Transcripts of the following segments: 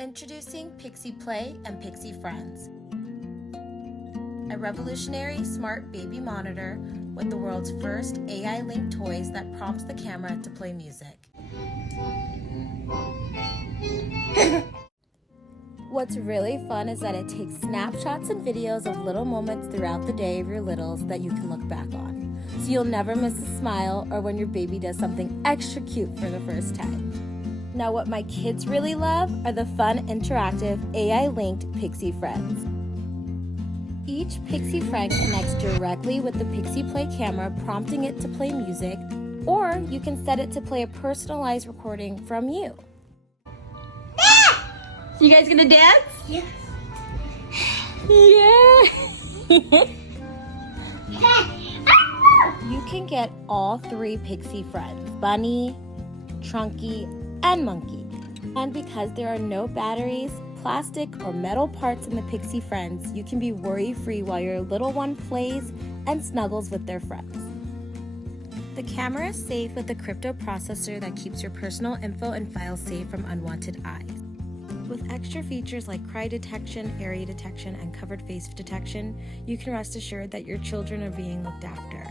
Introducing Pixsee Play and Pixsee Friends, a revolutionary smart baby monitor with the world's first AI-linked toys that prompts the camera to play music. What's really fun is that it takes snapshots and videos of little moments throughout the day of your littles that you can look back on, so you'll never miss a smile or when your baby does something extra cute for the first time. Now, what my kids really love are the fun, interactive, AI-linked Pixsee Friends. Each Pixsee Friend connects directly with the Pixsee Play camera, prompting it to play music, or you can set it to play a personalized recording from you. You guys gonna dance? Yes. Yeah! You can get all three Pixsee Friends, Bunny, Trunky, and Monkey. And because there are no batteries, plastic, or metal parts in the Pixsee Friends, you can be worry-free while your little one plays and snuggles with their friends. The camera is safe with a crypto processor that keeps your personal info and files safe from unwanted eyes. With extra features like cry detection, area detection, and covered face detection, you can rest assured that your children are being looked after.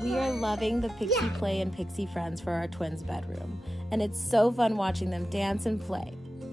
We are loving the Pixsee Play and Pixsee Friends for our twins' bedroom, and it's so fun watching them dance and play.